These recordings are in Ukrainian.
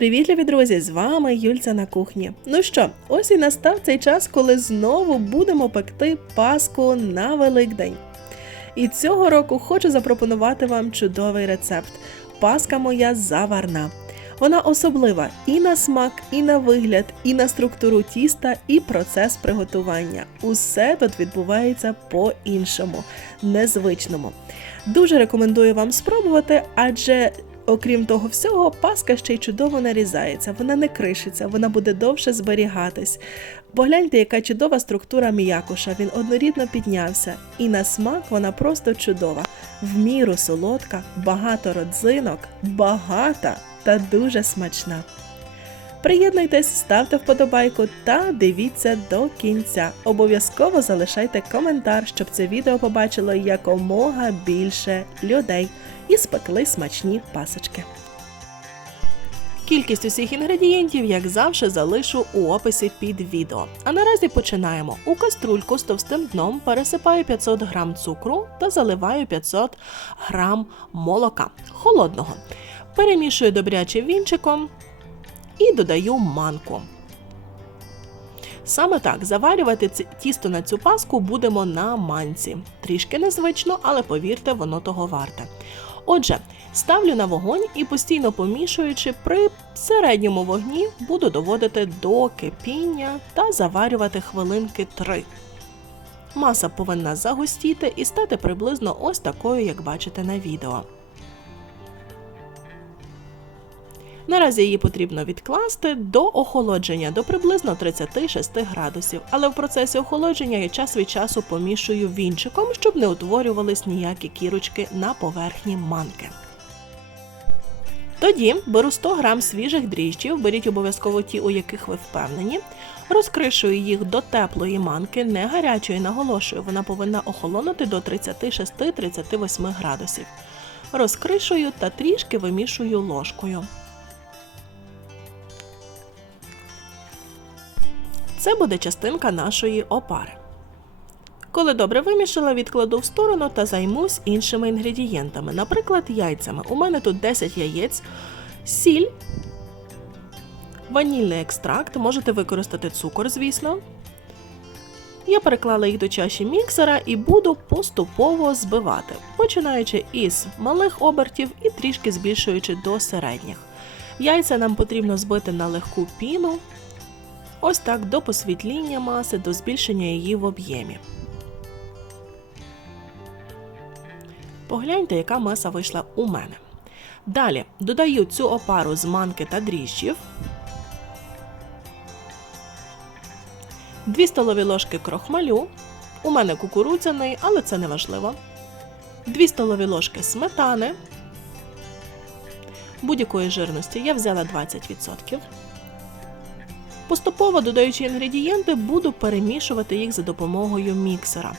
Привіт, любі друзі! З вами Юльця на кухні. Ну що, ось і настав цей час, коли знову будемо пекти паску на Великдень. І цього року хочу запропонувати вам чудовий рецепт. Паска моя заварна. Вона особлива і на смак, і на вигляд, і на структуру тіста, і процес приготування. Усе тут відбувається по-іншому, незвичному. Дуже рекомендую вам спробувати, адже Окрім того всього, паска ще й чудово нарізається, вона не кришиться, вона буде довше зберігатись. Погляньте, яка чудова структура м'якуша, він однорідно піднявся, і на смак вона просто чудова, в міру солодка, багато родзинок, багата та дуже смачна. Приєднуйтесь, ставте вподобайку та дивіться до кінця. Обов'язково залишайте коментар, щоб це відео побачило якомога більше людей і спекли смачні пасочки. Кількість усіх інгредієнтів, як завжди, залишу у описі під відео. А наразі починаємо. У каструльку з товстим дном пересипаю 500 г цукру та заливаю 500 г молока холодного. Перемішую добряче вінчиком і додаю манку. Саме так заварювати тісто на цю паску будемо на манці. Трішки незвично, але повірте, воно того варте. Отже, ставлю на вогонь і постійно помішуючи при середньому вогні буду доводити до кипіння та заварювати хвилинки 3. Маса повинна загустіти і стати приблизно ось такою, як бачите на відео. Наразі її потрібно відкласти до охолодження до приблизно 36 градусів, але в процесі охолодження я час від часу помішую вінчиком, щоб не утворювались ніякі кірочки на поверхні манки. Тоді беру 100 г свіжих дріжджів, беріть обов'язково ті, у яких ви впевнені. Розкришую їх до теплої манки, не гарячої, наголошую, вона повинна охолонути до 36-38 градусів. Розкришую та трішки вимішую ложкою. Це буде частинка нашої опари. Коли добре вимішала, відкладу в сторону та займусь іншими інгредієнтами, наприклад, яйцями. У мене тут 10 яєць, сіль, ванільний екстракт, можете використати цукор, звісно. Я переклала їх до чаші міксера і буду поступово збивати, починаючи із малих обертів і трішки збільшуючи до середніх. Яйця нам потрібно збити на легку піну, ось так до посвітління маси, до збільшення її в об'ємі. Погляньте, яка маса вийшла у мене. Далі додаю цю опару з манки та дріжджів. 2 столові ложки крохмалю. У мене кукурудзяний, але це не важливо. 2 столові ложки сметани. Будь-якої жирності я взяла 20%. Поступово додаючи інгредієнти, буду перемішувати їх за допомогою міксера.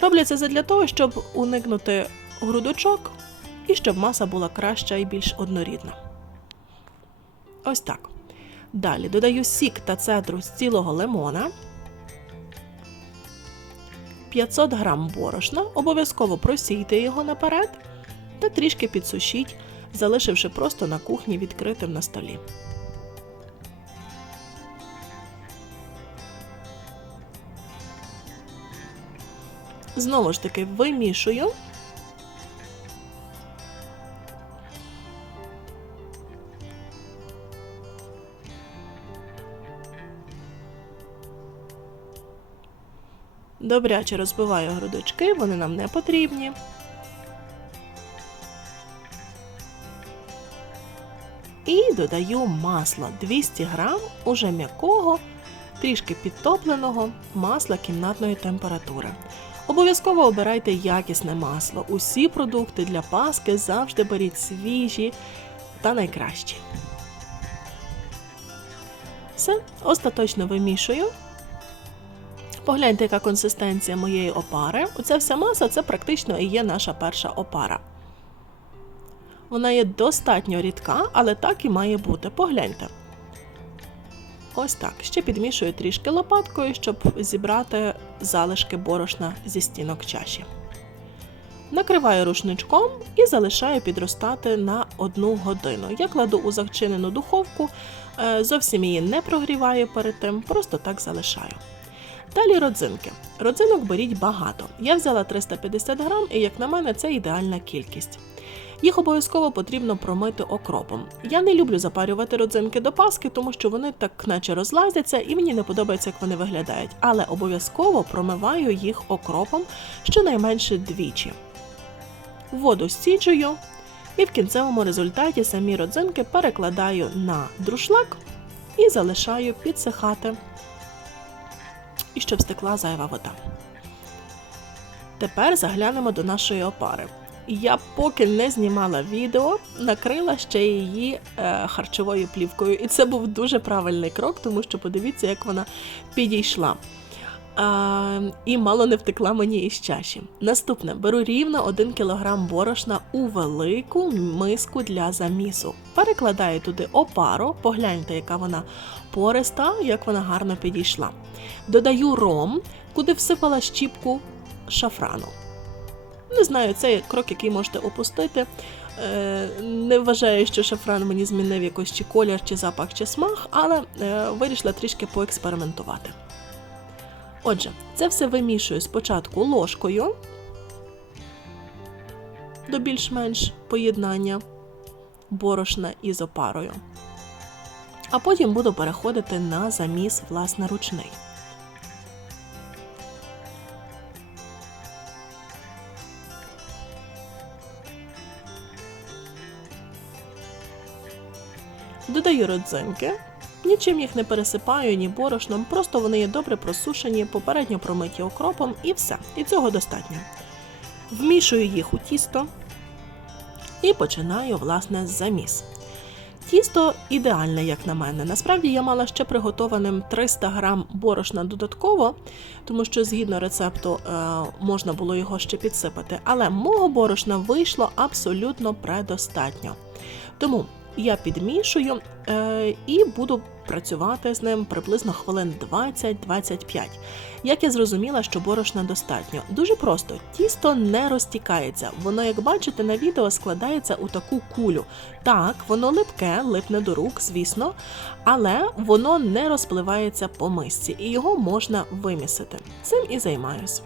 Роблю це задля того, щоб уникнути грудочок і щоб маса була краща і більш однорідна. Ось так. Далі додаю сік та цедру з цілого лимона. 500 грам борошна. Обов'язково просійте його наперед та трішки підсушіть, залишивши просто на кухні відкритим на столі. Знову ж таки вимішую. Добряче розбиваю грудочки, вони нам не потрібні. І додаю масло 200 грам уже м'якого, трішки підтопленого масла кімнатної температури. Обов'язково обирайте якісне масло. Усі продукти для паски завжди беріть свіжі та найкращі. Все, остаточно вимішую. Погляньте, яка консистенція моєї опари. Оця вся маса це практично і є наша перша опара. Вона є достатньо рідка, але так і має бути. Погляньте. Ось так. Ще підмішую трішки лопаткою, щоб зібрати залишки борошна зі стінок чаші. Накриваю рушничком і залишаю підростати на одну годину. Я кладу у зачинену духовку, е, зовсім її не прогріваю перед тим, просто так залишаю. Далі родзинки. Родзинок беріть багато. Я взяла 350 грам, і як на мене, це ідеальна кількість. Їх обов'язково потрібно промити окропом. Я не люблю запарювати родзинки до паски, тому що вони так наче розлазяться, і мені не подобається, як вони виглядають. Але обов'язково промиваю їх окропом щонайменше двічі. Воду стіджую, і в кінцевому результаті самі родзинки перекладаю на друшлак і залишаю підсихати. І щоб стекла зайва вода. Тепер заглянемо до нашої опари. Я поки не знімала відео, накрила ще її е, харчовою плівкою. І це був дуже правильний крок, тому що подивіться, як вона підійшла. Е, і мало не втекла мені із чаші. Наступне беру рівно 1 кг борошна у велику миску для замісу. Перекладаю туди опару, погляньте, яка вона пориста, як вона гарно підійшла. Додаю ром, куди всипала щіпку шафрану. Не знаю, це крок, який можете опустити. Е, Не вважаю, що шафран мені змінив якось чи колір, чи запах, чи смак, але е, вирішила трішки поекспериментувати. Отже, це все вимішую спочатку ложкою до більш-менш поєднання борошна із опарою. А потім буду переходити на заміс власне ручний. Додаю родзинки. Нічим їх не пересипаю, ні борошном, просто вони є добре просушені, попередньо промиті окропом і все. І цього достатньо. Вмішую їх у тісто і починаю, власне, заміс. Тісто ідеальне, як на мене. Насправді я мала ще приготованим 300 грам борошна додатково, тому що згідно рецепту е, можна було його ще підсипати. Але мого борошна вийшло абсолютно предостатньо. Тому я підмішую е, і буду працювати з ним приблизно хвилин 20-25. Як я зрозуміла, що борошна достатньо. Дуже просто, тісто не розтікається. Воно, як бачите, на відео складається у таку кулю. Так, воно липке, липне до рук, звісно, але воно не розпливається по мисці, і його можна вимісити. Цим і займаюсь.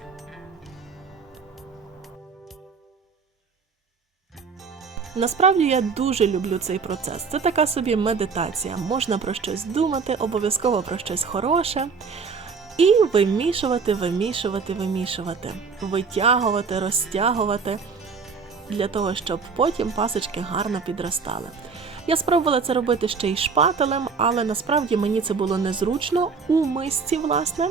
Насправді я дуже люблю цей процес. Це така собі медитація. Можна про щось думати, обов'язково про щось хороше. І вимішувати, вимішувати, вимішувати, витягувати, розтягувати для того, щоб потім пасочки гарно підростали. Я спробувала це робити ще й шпателем, але насправді мені це було незручно у мисці, власне.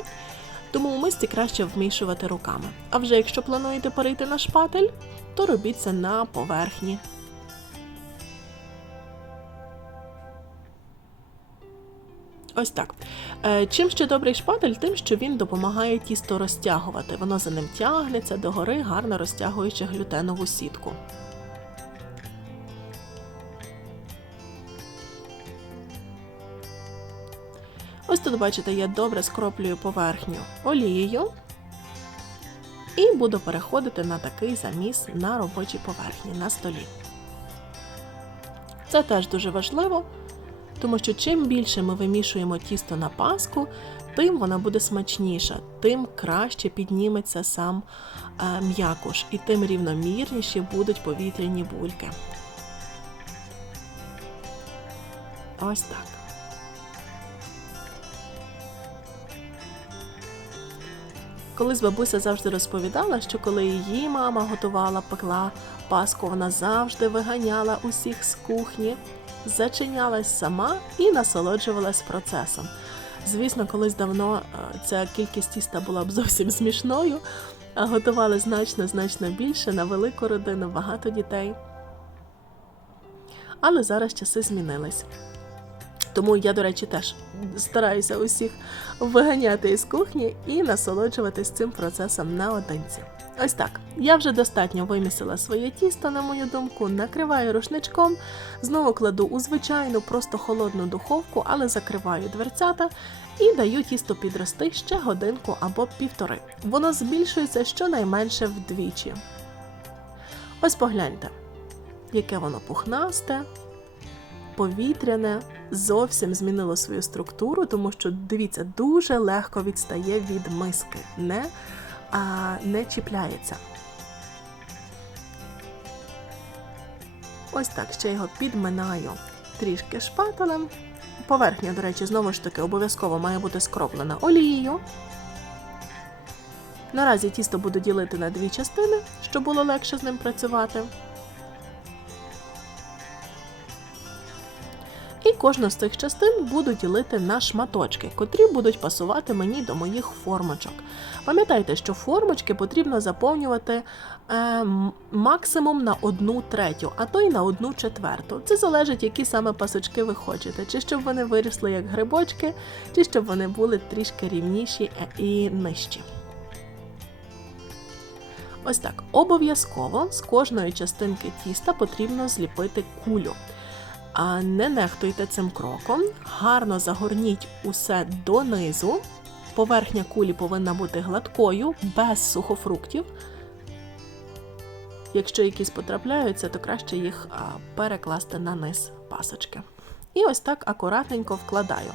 Тому у мисці краще вмішувати руками. А вже якщо плануєте перейти на шпатель, то робіть це на поверхні Ось так. Е, чим ще добрий шпатель, тим, що він допомагає тісто розтягувати. Воно за ним тягнеться догори, гарно розтягуючи глютенову сітку. Ось тут, бачите, я добре скроплюю поверхню олією і буду переходити на такий заміс на робочій поверхні на столі. Це теж дуже важливо тому що чим більше ми вимішуємо тісто на паску, тим вона буде смачніша, тим краще підніметься сам е, м'якуш, і тим рівномірніші будуть повітряні бульки. Ось так. Колись бабуся завжди розповідала, що коли її мама готувала, пекла паску, вона завжди виганяла усіх з кухні зачинялась сама і насолоджувалась процесом. Звісно, колись давно е, ця кількість тіста була б зовсім смішною, а готували значно значно більше на велику родину, багато дітей. Але зараз часи змінились. Тому я, до речі, теж стараюся усіх виганяти із кухні і насолоджуватись цим процесом наодинці. Ось так. Я вже достатньо вимісила своє тісто, на мою думку, накриваю рушничком, знову кладу у звичайну, просто холодну духовку, але закриваю дверцята і даю тісто підрости ще годинку або півтори. Воно збільшується щонайменше вдвічі. Ось погляньте, яке воно пухнасте, повітряне, зовсім змінило свою структуру, тому що, дивіться, дуже легко відстає від миски, не, а, не чіпляється. Ось так, ще його підминаю трішки шпателем. Поверхня, до речі, знову ж таки, обов'язково має бути скроплена олією. Наразі тісто буду ділити на дві частини, щоб було легше з ним працювати. Кожну з цих частин буду ділити на шматочки, котрі будуть пасувати мені до моїх формочок. Пам'ятайте, що формочки потрібно заповнювати е, максимум на одну третю, а то й на одну четверту. Це залежить, які саме пасочки ви хочете, чи щоб вони вирісли як грибочки, чи щоб вони були трішки рівніші е, і нижчі. Ось так. Обов'язково з кожної частинки тіста потрібно зліпити кулю. А не нехтуйте цим кроком. Гарно загорніть усе донизу. Поверхня кулі повинна бути гладкою, без сухофруктів. Якщо якісь потрапляються, то краще їх перекласти на низ пасочки. І ось так акуратненько вкладаю.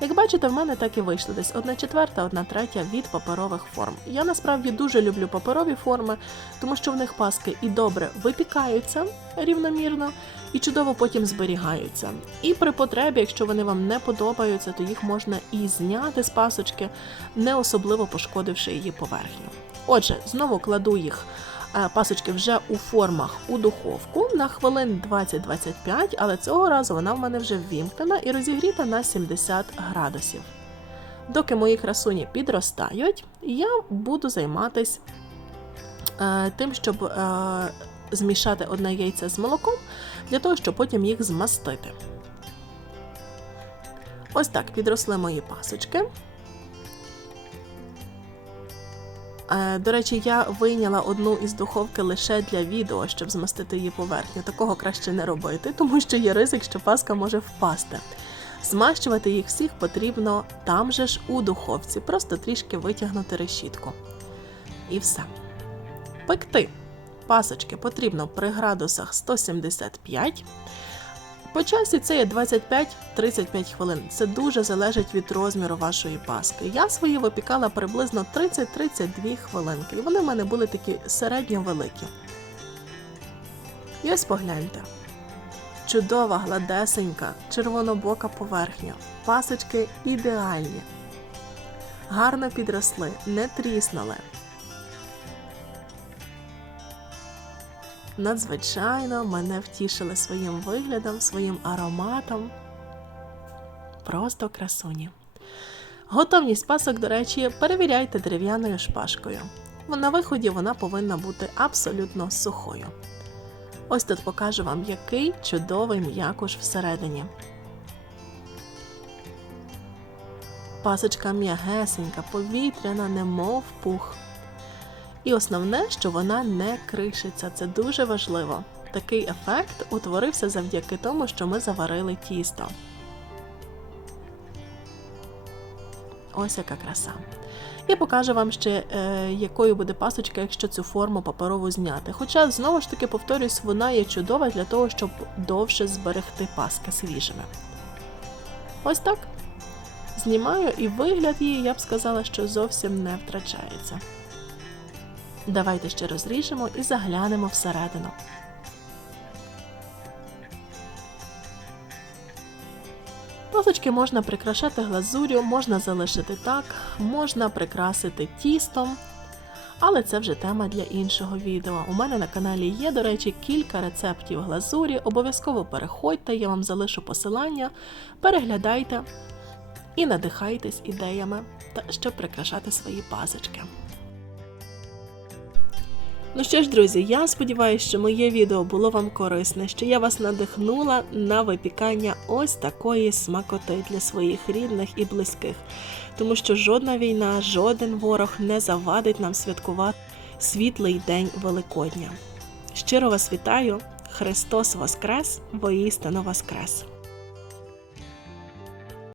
Як бачите, в мене так і вийшло десь одна четверта, одна третя від паперових форм. Я насправді дуже люблю паперові форми, тому що в них паски і добре випікаються рівномірно, і чудово потім зберігаються. І при потребі, якщо вони вам не подобаються, то їх можна і зняти з пасочки, не особливо пошкодивши її поверхню. Отже, знову кладу їх е, пасочки вже у формах у духовку на хвилин 20-25, але цього разу вона в мене вже ввімкнена і розігріта на 70 градусів. Доки мої красуні підростають, я буду займатися е, тим, щоб е, змішати одне яйце з молоком, для того, щоб потім їх змастити. Ось так підросли мої пасочки. Е, До речі, я вийняла одну із духовки лише для відео, щоб змастити її поверхню. Такого краще не робити, тому що є ризик, що паска може впасти. Змащувати їх всіх потрібно там же ж у духовці, просто трішки витягнути решітку. І все. Пекти пасочки потрібно при градусах 175. По часі це є 25-35 хвилин. Це дуже залежить від розміру вашої паски. Я свої випікала приблизно 30-32 хвилинки, і вони в мене були такі середньо великі. І ось погляньте. Чудова, гладесенька, червонобока поверхня. Пасочки ідеальні. Гарно підросли, не тріснули. Надзвичайно мене втішили своїм виглядом, своїм ароматом. Просто красуні. Готовність пасок, до речі, перевіряйте дерев'яною шпажкою. На виході вона повинна бути абсолютно сухою. Ось тут покажу вам, який чудовий м'якуш всередині. Пасочка м'ягесенька, повітряна, немов пух. І основне, що вона не кришиться. Це дуже важливо. Такий ефект утворився завдяки тому, що ми заварили тісто. Ось яка краса. І покажу вам ще, е, якою буде пасочка, якщо цю форму паперову зняти. Хоча, знову ж таки, повторюсь, вона є чудова для того, щоб довше зберегти паски свіжими. Ось так. Знімаю і вигляд її, я б сказала, що зовсім не втрачається. Давайте ще розріжемо і заглянемо всередину. Пасочки можна прикрашати глазур'ю, можна залишити так, можна прикрасити тістом, але це вже тема для іншого відео. У мене на каналі є, до речі, кілька рецептів глазурі. Обов'язково переходьте, я вам залишу посилання, переглядайте і надихайтесь ідеями, щоб прикрашати свої пасочки. Ну що ж, друзі, я сподіваюся, що моє відео було вам корисне, що я вас надихнула на випікання ось такої смакоти для своїх рідних і близьких, тому що жодна війна, жоден ворог не завадить нам святкувати світлий день Великодня. Щиро вас вітаю! Христос Воскрес, воістину Воскрес!